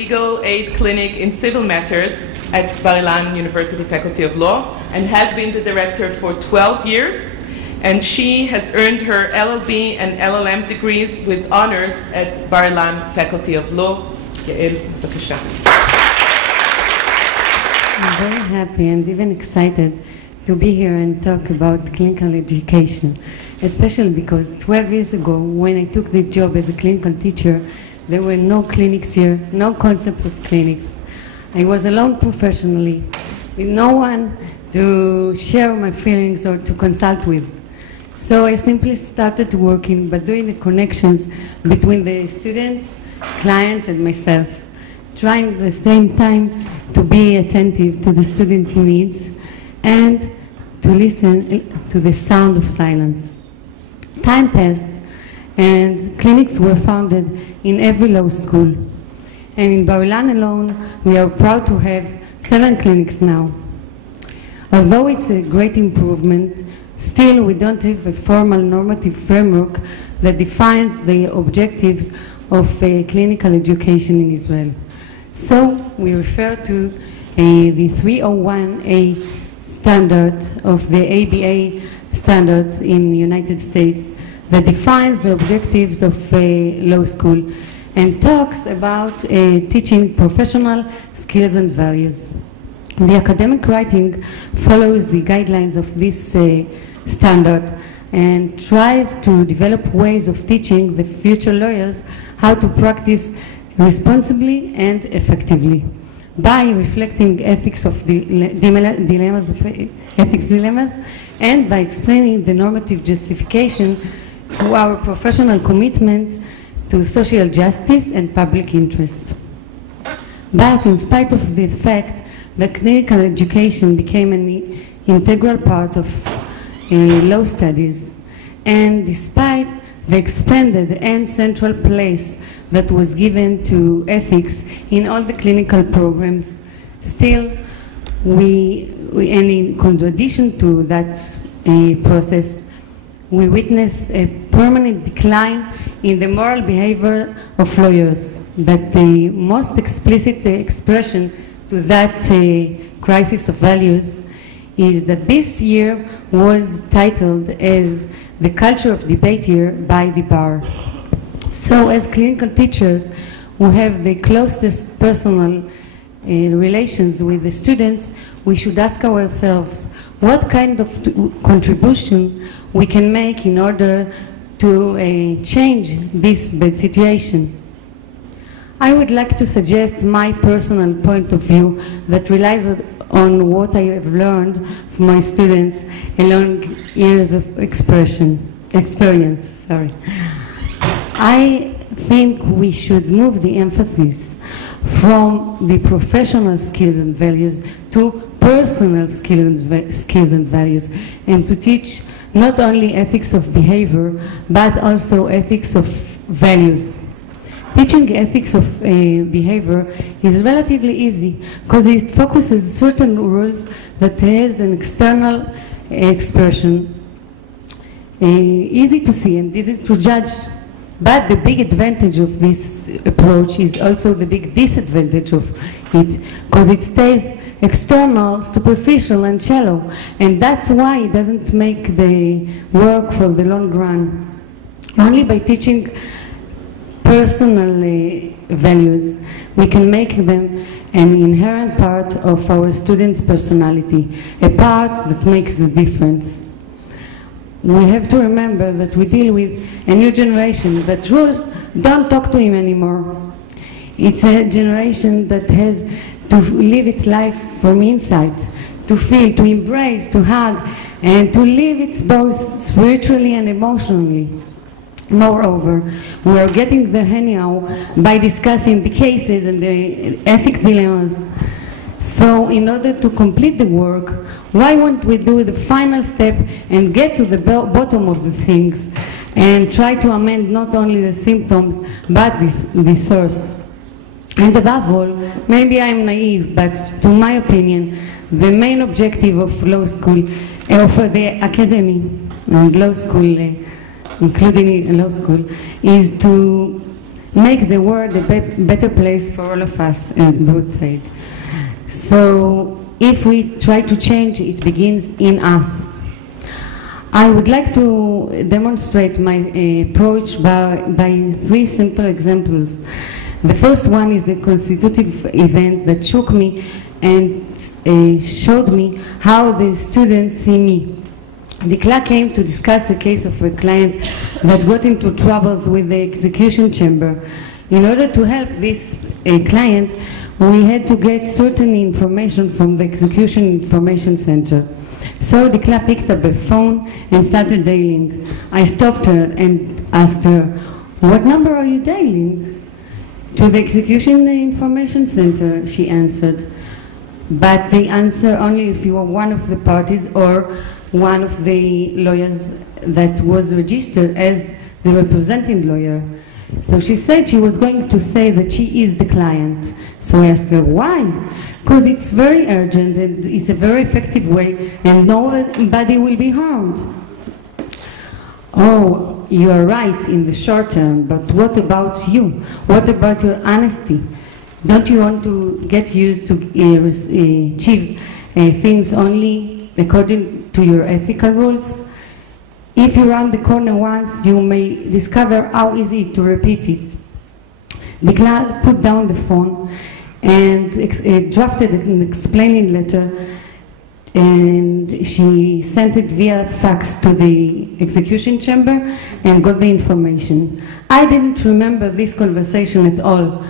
Legal aid clinic in civil matters at Bar-Ilan University Faculty of Law and has been the director for 12 years. And she has earned her LLB and LLM degrees with honors at Bar-Ilan Faculty of Law. Yael, b'vakasha. I'm very happy and even excited to be here and talk about clinical education, especially because 12 years ago, when I took this job as a clinical teacher, there were no clinics here, no concept of clinics. I was alone professionally, with no one to share my feelings or to consult with. So I simply started working by doing the connections between the students, clients, and myself, trying at the same time to be attentive to the students' needs and to listen to the sound of silence. Time passed, and clinics were founded in every law school. And in Bar-Ilan alone, we are proud to have 7 clinics now. Although it's a great improvement, still we don't have a formal normative framework that defines the objectives of clinical education in Israel. So we refer to the 301A standard of the ABA standards in the United States that defines the objectives of law school and talks about teaching professional skills and values. The academic writing follows the guidelines of this standard and tries to develop ways of teaching the future lawyers how to practice responsibly and effectively by reflecting ethics dilemmas and by explaining the normative justification to our professional commitment to social justice and public interest. But in spite of the fact that clinical education became an integral part of law studies, and despite the expanded and central place that was given to ethics in all the clinical programs, still and in contradiction to that process, we witness a permanent decline in the moral behavior of lawyers. That the most explicit expression to that crisis of values is that this year was titled as the culture of debate year by the bar. So as clinical teachers who have the closest personal relations with the students, we should ask ourselves what kind of contribution we can make in order to change this bad situation. I would like to suggest my personal point of view that relies on what I have learned from my students along years of experience. I think we should move the emphasis from the professional skills and values to personal skills and values, and to teach not only ethics of behavior, but also ethics of values. Teaching ethics of behavior is relatively easy because it focuses certain rules that has an external expression, easy to see and easy to judge. But the big advantage of this approach is also the big disadvantage of it, because it stays external, superficial, and shallow, and that's why it doesn't make the work for the long run. Only by teaching personal values, we can make them an inherent part of our students' personality, a part that makes the difference. We have to remember that we deal with a new generation that rules don't talk to him anymore. It's a generation that has to live its life from inside, to feel, to embrace, to hug, and to live it both spiritually and emotionally. Moreover, we are getting there anyhow by discussing the cases and the ethic dilemmas. So in order to complete the work, why won't we do the final step and get to the bottom of the things and try to amend not only the symptoms but the source? And above all, maybe I'm naive, but to my opinion, the main objective of law school, of the academy and law school, including law school, is to make the world a better place for all of us, and would say it. So if we try to change, it begins in us. I would like to demonstrate my approach by 3 simple examples. The first one is a constitutive event that shook me and showed me how the students see me. The class came to discuss the case of a client that got into troubles with the execution chamber. In order to help this client, we had to get certain information from the execution information center. So the class picked up a phone and started dialing. I stopped her and asked her, "What number are you dialing?" "To the execution information center," she answered. But they answer only if you are one of the parties or one of the lawyers that was registered as the representing lawyer. So she said she was going to say that she is the client. So I asked her, why? Because it's very urgent and it's a very effective way and nobody will be harmed. "Oh, you are right in the short term, but what about you? What about your honesty? Don't you want to get used to achieve things only according to your ethical rules? If you round the corner once, you may discover how easy to repeat it." The class put down the phone and drafted an explaining letter, and she sent it via fax to the execution chamber and got the information. I didn't remember this conversation at all.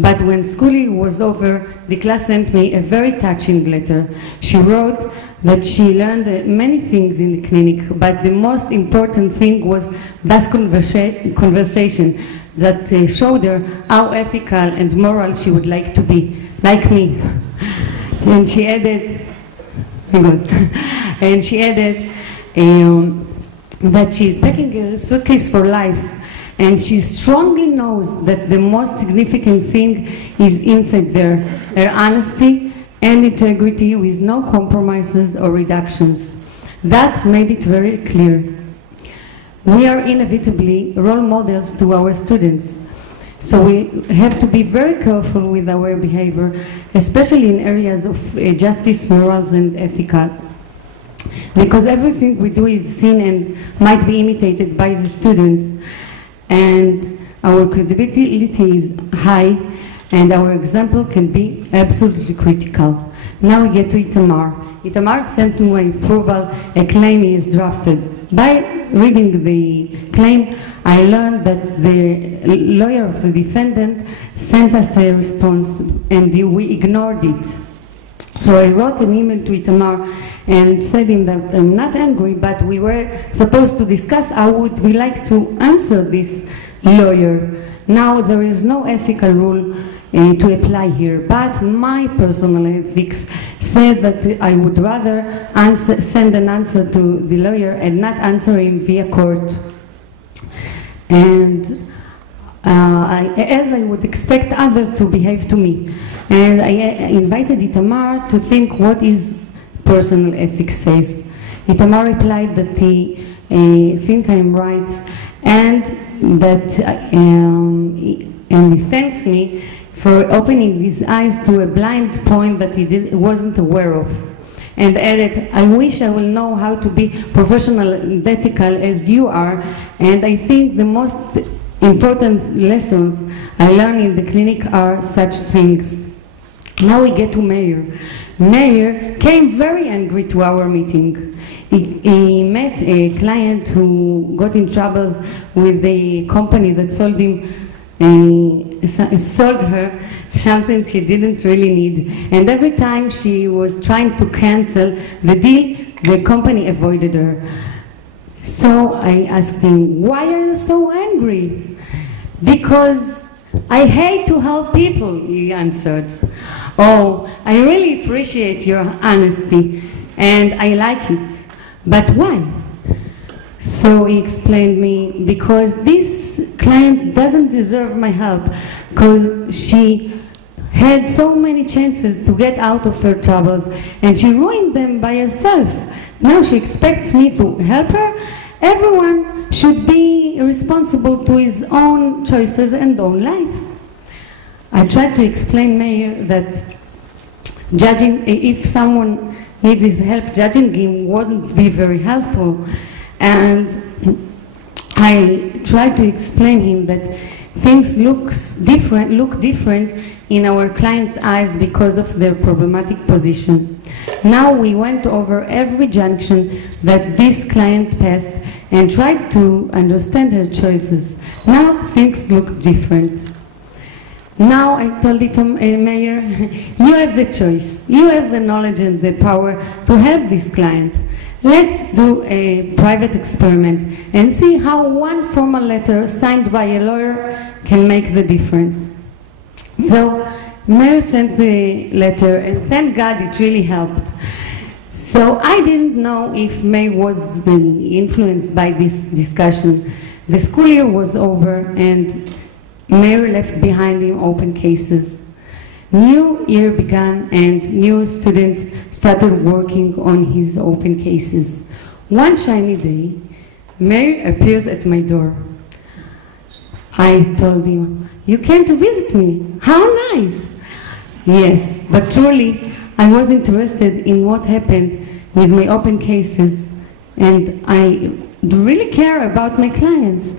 But when schooling was over, the class sent me a very touching letter. She wrote that she learned many things in the clinic, but the most important thing was this conversation that showed her how ethical and moral she would like to be, like me. And she added, that she is packing a suitcase for life. And she strongly knows that the most significant thing is inside there, her honesty and integrity with no compromises or reductions. That made it very clear. We are inevitably role models to our students. So we have to be very careful with our behavior, especially in areas of justice, morals, and ethical. Because everything we do is seen and might be imitated by the students. And our credibility is high, and our example can be absolutely critical. Now we get to Itamar. Itamar sent to my approval a claim he is drafted. By reading the claim, I learned that the lawyer of the defendant sent us a response, and we ignored it. So I wrote an email to Itamar and said him that I'm not angry, but we were supposed to discuss how would we like to answer this lawyer. Now there is no ethical rule to apply here, but my personal ethics said that I would rather send an answer to the lawyer and not answer him via court. And as I would expect others to behave to me. And I invited Itamar to think what his personal ethics says. Itamar replied that he thinks I am right, and that and he thanks me for opening his eyes to a blind point that he wasn't aware of. And added, "I wish I will know how to be professional and ethical as you are, and I think the most important lessons I learned in the clinic are such things." Now we get to Meir. Meir came very angry to our meeting. He met a client who got in troubles with the company that sold her something she didn't really need. And every time she was trying to cancel the deal, the company avoided her. So I asked him, "Why are you so angry?" "Because I hate to help people," he answered. "Oh, I really appreciate your honesty and I like it. But why?" So he explained me, "Because this client doesn't deserve my help, because she had so many chances to get out of her troubles and she ruined them by herself. Now she expects me to help her. Everyone should be responsible to his own choices and own life. I tried to explain Meir that judging, if someone needs his help, judging him wouldn't be very helpful. And I tried to explain him that things look different in our clients' eyes because of their problematic position. Now we went over every junction that this client passed and tried to understand her choices. Now things look different. Now I told it to Meir, you have the choice, you have the knowledge and the power to help this client. Let's do a private experiment and see how one formal letter signed by a lawyer can make the difference. So Meir sent the letter, and thank God it really helped. So I didn't know if Meir was influenced by this discussion. The school year was over and Meir left behind him open cases. New year began and new students started working on his open cases. One shiny day, Meir appears at my door. I told him, you came to visit me, how nice. Yes, but truly I was interested in what happened with my open cases, and I really care about my clients.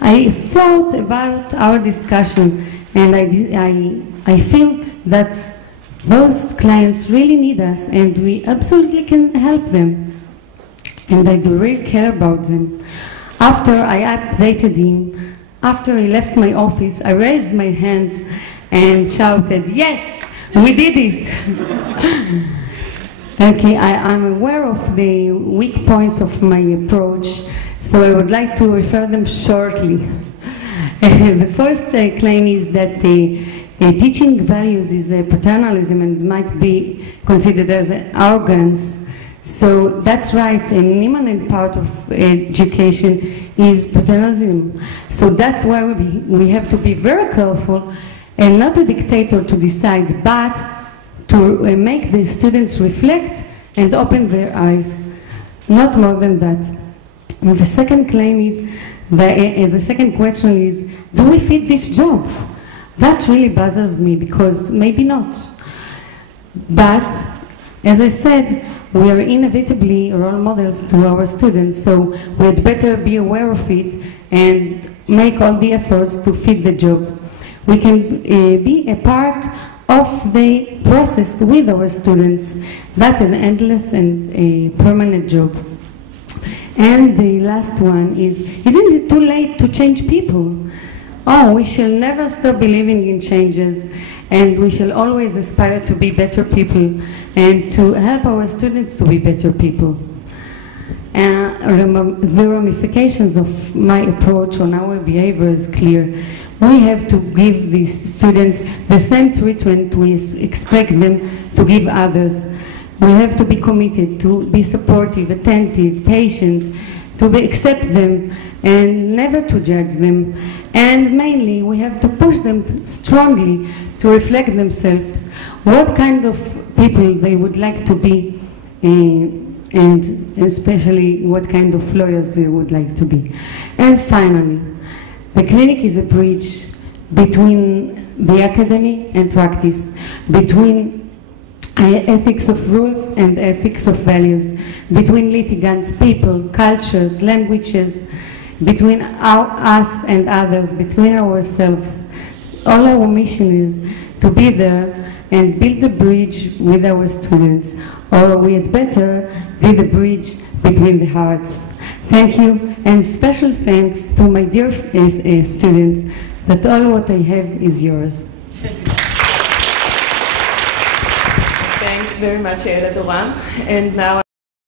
I thought about our discussion, and I feel that those clients really need us and we absolutely can help them. And I do really care about them. After I updated him, after he left my office, I raised my hands and shouted, yes, we did it. Okay, I'm aware of the weak points of my approach, so I would like to refer them shortly. The first claim is that teaching values is paternalism and might be considered as arrogance. So that's right, an imminent part of education is paternalism. So that's why we have to be very careful and not a dictator to decide, but to make the students reflect and open their eyes, not more than that. And the second claim is, the second question is, do we fit this job? That really bothers me because maybe not. But, as I said, we are inevitably role models to our students, so we'd better be aware of it and make all the efforts to fit the job. We can be a part of the process with our students. That's an endless and a permanent job. And the last one is, isn't it too late to change people? Oh, we shall never stop believing in changes, and we shall always aspire to be better people and to help our students to be better people. The ramifications of my approach on our behavior is clear. We have to give these students the same treatment we expect them to give others. We have to be committed to be supportive, attentive, patient, to accept them and never to judge them. And mainly, we have to push them strongly to reflect themselves, what kind of people they would like to be, and especially what kind of lawyers they would like to be. And finally, the clinic is a bridge between the academy and practice, between ethics of rules and ethics of values, between litigants, people, cultures, languages, between us and others, between ourselves. All our mission is to be there and build the bridge with our students, or we had better be the bridge between the hearts. Thank you, and special thanks to my dear students, that all what I have is yours. Thanks very much, Yael, Adoram. And now